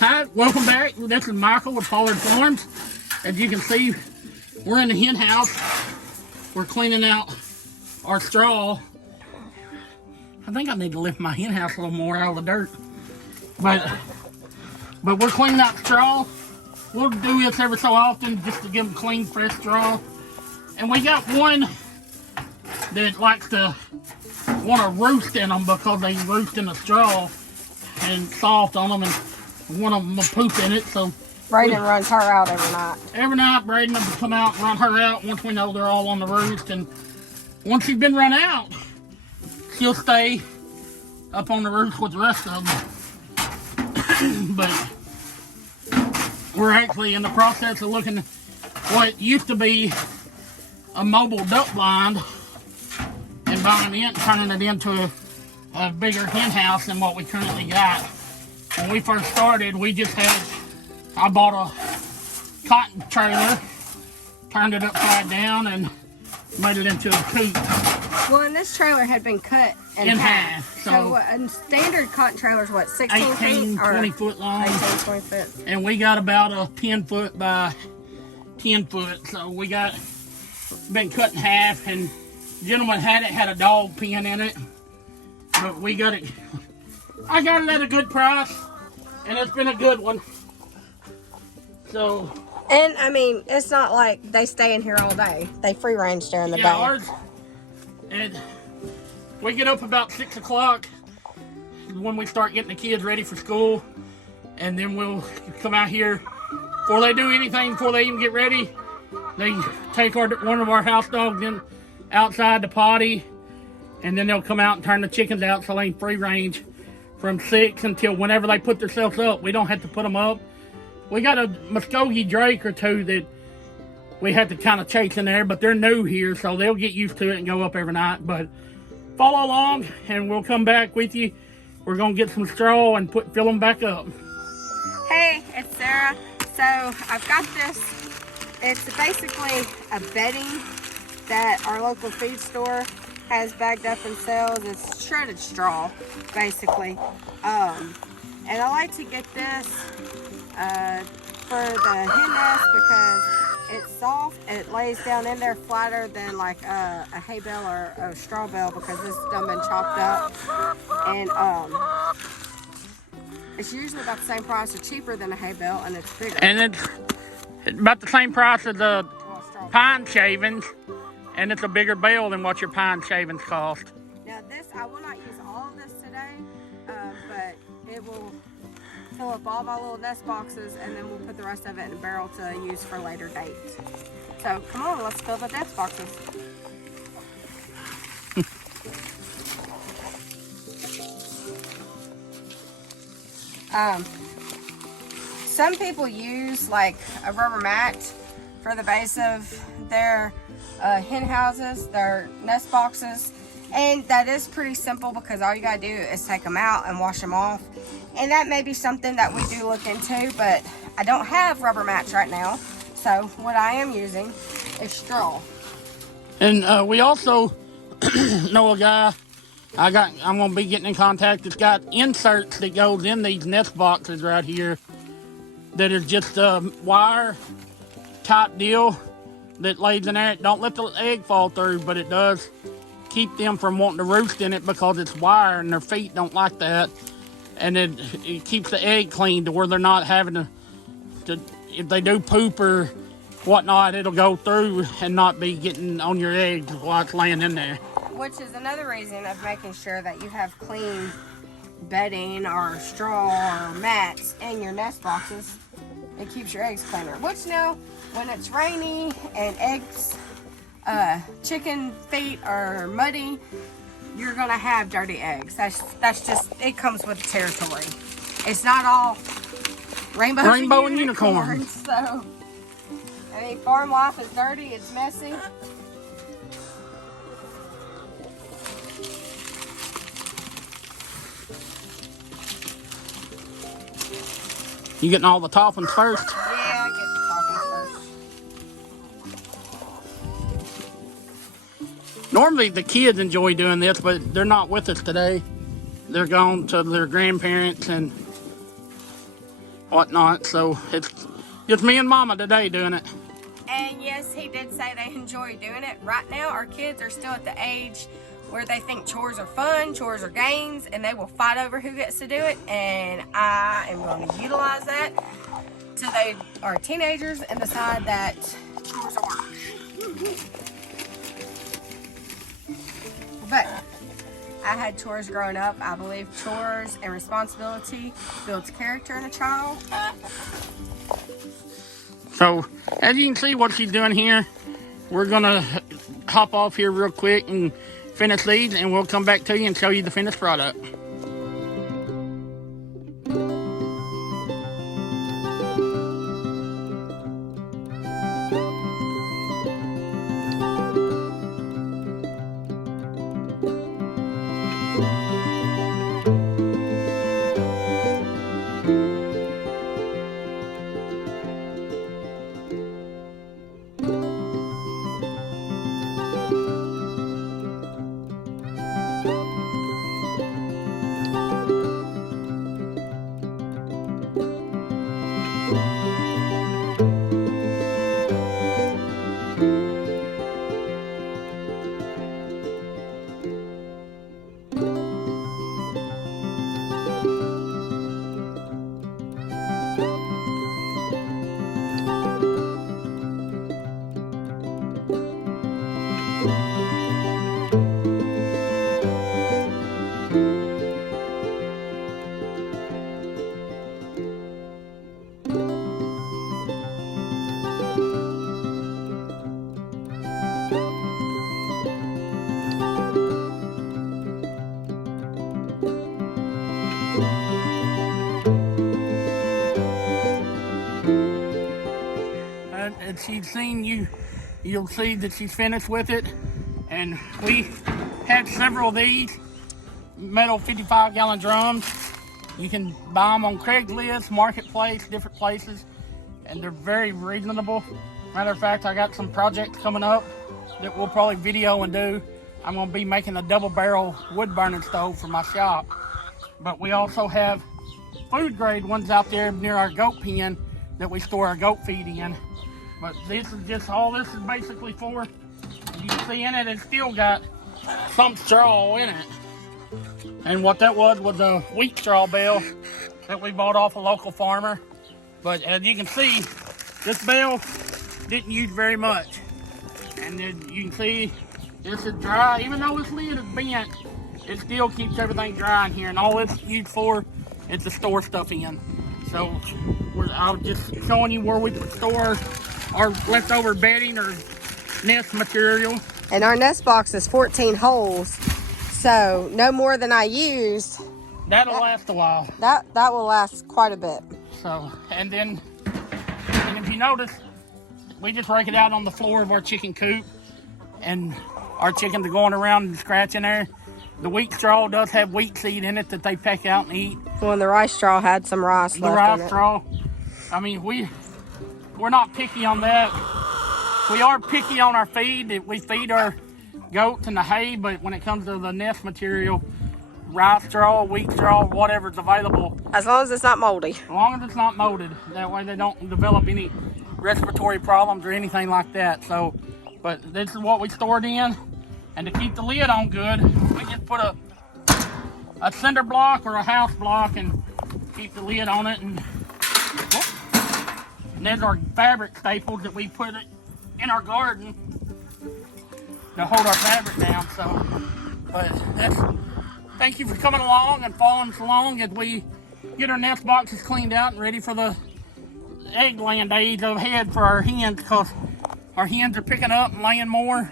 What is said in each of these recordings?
Hi, welcome back. This is Michael with Pollard Farms. As you can see, we're in the hen house. We're cleaning out our straw. I think I need to lift my hen house a little more out of the dirt. But we're cleaning out straw. We'll do this every so often just to give them clean, fresh straw. And we got one that likes to want to roost in them because they roost in the straw and soft on them, and one of them will poop in it. So Brayden runs her out every night. Every night, Brayden will come out and run her out once we know they're all on the roost. And once she's been run out, she'll stay up on the roost with the rest of them. But we're actually in the process of looking at what used to be a mobile duck blind and buying it and turning it into a bigger hen house than what we currently got. When we first started, I bought a cotton trailer, turned it upside down, and made it into a coop. Well, and this trailer had been cut in half. So a standard cotton trailer is what, 16 18, feet? 20 foot long. 18, 20 foot. And we got about a 10 foot by 10 foot. So we got been cut in half, and the gentleman had a dog pen in it. But we got it. I got it at a good price, and it's been a good one. So. And I mean, it's not like they stay in here all day. They free range during the day. Ours, and we get up about 6 o'clock when we start getting the kids ready for school, and then we'll come out here before they do anything, before they even get ready. They take one of our house dogs in outside the potty, and then they'll come out and turn the chickens out so they can free range from 6 until whenever they put themselves up. We don't have to put them up. We got a Muskogee Drake or two that we have to kind of chase in there, but they're new here, so they'll get used to it and go up every night. But follow along, and we'll come back with you. We're gonna get some straw and fill them back up. Hey, it's Sarah. So I've got this. It's basically a bedding that our local feed store has bagged up and sells. It's shredded straw, basically. And I like to get this for the hen nest because it's soft and it lays down in there flatter than like a hay bale or a straw bale, because this has done been chopped up. And it's usually about the same price or cheaper than a hay bale, and it's bigger. And it's about the same price as the pine shavings, and it's a bigger bale than what your pine shavings cost. Now this, I will not use all of this today, but it will fill up all my little nest boxes, and then we'll put the rest of it in a barrel to use for later dates. So come on, let's fill the nest boxes. Some people use like a rubber mat for the base of their hen houses, their nest boxes, and that is pretty simple because all you gotta do is take them out and wash them off. And that may be something that we do look into, but I don't have rubber mats right now, so what I am using is straw. And we also know a guy I'm gonna be getting in contact that's got inserts that goes in these nest boxes right here that is just a wire type deal that lays in there. Don't let the egg fall through, but it does keep them from wanting to roost in it because it's wire and their feet don't like that. And it keeps the egg clean to where they're not having to if they do poop or whatnot, it'll go through and not be getting on your eggs while it's laying in there. Which is another reason of making sure that you have clean bedding or straw or mats in your nest boxes. It keeps your eggs cleaner. Which now, when it's rainy and eggs, chicken feet are muddy, you're gonna have dirty eggs. That's just, it comes with the territory. It's not all rainbow and unicorns. So, I mean, farm life is dirty, it's messy. You getting all the toppings first? Yeah, I get the toppings first. Normally the kids enjoy doing this, but they're not with us today. They're gone to their grandparents and whatnot, so it's just me and Mama today doing it. And yes, he did say they enjoy doing it. Right now, our kids are still at the age where they think chores are fun, chores are games, and they will fight over who gets to do it. And I am going to utilize that till they are teenagers and decide that chores are work. But I had chores growing up. I believe chores and responsibility builds character in a child. So, as you can see what she's doing here, we're gonna hop off here real quick and finish these, and we'll come back to you and show you the finished product. And she's seen you'll see that she's finished with it. And we had several of these metal 55-gallon drums. You can buy them on Craigslist, Marketplace, different places, and they're very reasonable. Matter of fact, I got some projects coming up that we'll probably video and do. I'm going to be making a double barrel wood burning stove for my shop. But we also have food grade ones out there near our goat pen that we store our goat feed in. But this is just all this is basically for. You can see in it, it's still got some straw in it. And what that was a wheat straw bale that we bought off a local farmer. But as you can see, this bale didn't use very much. And then you can see this is dry. Even though this lid is bent, it still keeps everything dry in here. And all it's used for is to store stuff in. So I was just showing you where we store our leftover bedding or nest material. And our nest box is 14 holes, so no more than I used. That'll last a while. That will last quite a bit. So, and if you notice, we just rake it out on the floor of our chicken coop, and our chickens are going around and scratching there. The wheat straw does have wheat seed in it that they peck out and eat. Well, and the rice straw had some rice left in it. The rice straw. I mean, we're not picky on that. We are picky on our feed. We feed our goats in the hay, but when it comes to the nest material, rice straw, wheat straw, whatever's available. As long as it's not moldy. As long as it's not molded. That way they don't develop any respiratory problems or anything like that. So, but this is what we stored in. And to keep the lid on good, we just put a cinder block or a house block and keep the lid on it. And there's our fabric staples that we put it in our garden to hold our fabric down. So, but thank you for coming along and following us along as we get our nest boxes cleaned out and ready for the egg laying days ahead for our hens, because our hens are picking up and laying more.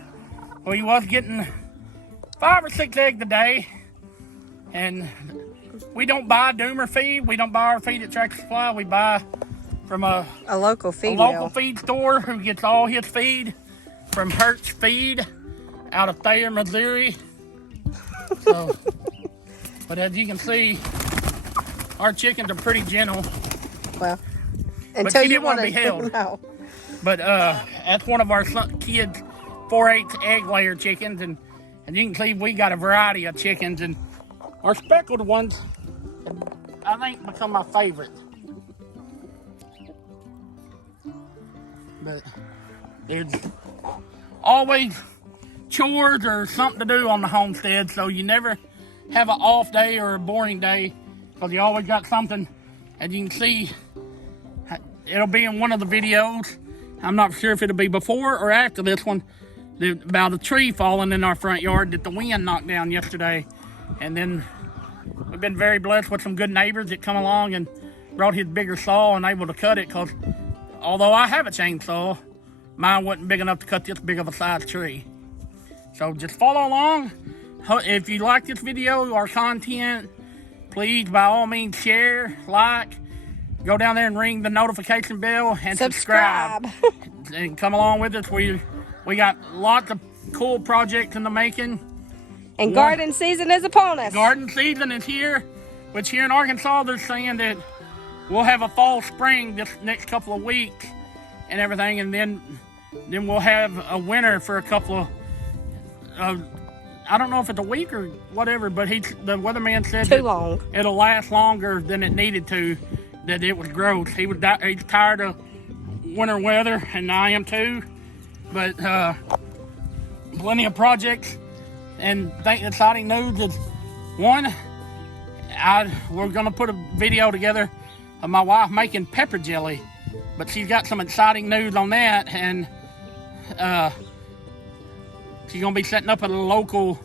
We was getting 5 or 6 eggs a day, and we don't buy doomer feed. We don't buy our feed at Tractor Supply. We buy from a local feed feed store who gets all his feed from Hertz Feed out of Thayer, Missouri. So, but as you can see, our chickens are pretty gentle. Well, until you want to be held. No. But that's one of our kids' 4/8 egg layer chickens, and you can see we got a variety of chickens, and our speckled ones, I think, become my favorite. But there's always chores or something to do on the homestead, so you never have an off day or a boring day, because you always got something. As you can see, it'll be in one of the videos. I'm not sure if it'll be before or after this one, about a tree falling in our front yard that the wind knocked down yesterday. And then we've been very blessed with some good neighbors that come along and brought his bigger saw and able to cut it, because although I have a chainsaw, mine wasn't big enough to cut this big of a size tree. So just follow along. If you like this video or content, please by all means share, like, go down there and ring the notification bell and subscribe. And come along with us. We got lots of cool projects in the making. And garden season is upon us. Garden season is here, which here in Arkansas they're saying that we'll have a fall spring this next couple of weeks and everything, and then we'll have a winter for a couple of I don't know if it's a week or whatever, but the weatherman said too long. It'll last longer than it needed to, that it was gross. He's tired of winter weather, and I am too. But plenty of projects, and exciting news is one, we're gonna put a video together of my wife making pepper jelly, but she's got some exciting news on that, and she's gonna be setting up at a local,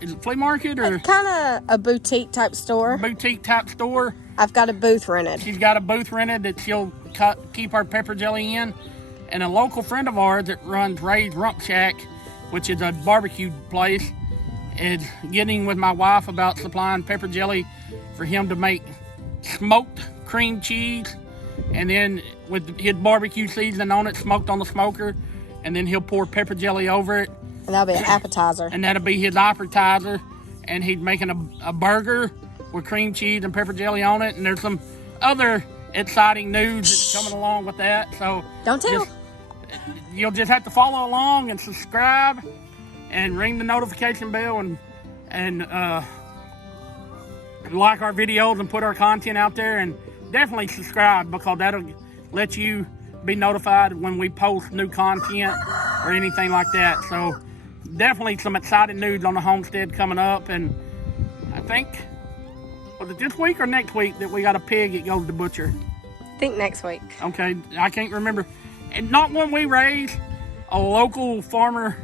is it flea market or kind of a boutique type store? Boutique type store. I've got a booth rented. She's got a booth rented that she'll keep our pepper jelly in. And a local friend of ours that runs Ray's Rump Shack, which is a barbecue place, is getting with my wife about supplying pepper jelly for him to make smoked cream cheese, and then with his barbecue seasoning on it, smoked on the smoker, and then he'll pour pepper jelly over it. And that'll be an appetizer. And that'll be his appetizer. And he's making a burger with cream cheese and pepper jelly on it. And there's some other exciting news that's coming along with that. So don't tell. You'll just have to follow along and subscribe and ring the notification bell and like our videos and put our content out there, and definitely subscribe, because that'll let you be notified when we post new content or anything like that. So definitely some exciting news on the homestead coming up, and I think, was it this week or next week that we got a pig that goes to butcher? I think next week. Okay, I can't remember. And not one we raise. A local farmer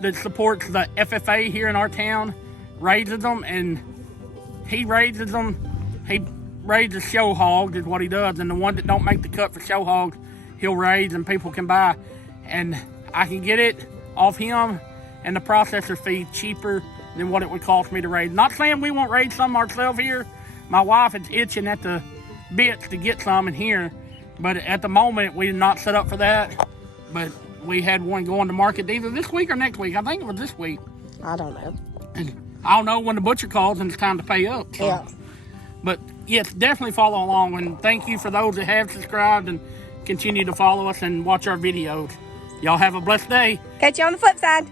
that supports the FFA here in our town raises them, and he raises them. He raises show hogs is what he does, and the one that don't make the cut for show hogs, he'll raise and people can buy. And I can get it off him and the processor fee cheaper than what it would cost me to raise. Not saying we won't raise some ourselves here. My wife is itching at the bits to get some in here. But at the moment, we did not set up for that. But we had one going to market either this week or next week. I think it was this week. I don't know. And I'll know when the butcher calls and it's time to pay up. So. Yeah. But yes, definitely follow along. And thank you for those that have subscribed and continue to follow us and watch our videos. Y'all have a blessed day. Catch you on the flip side.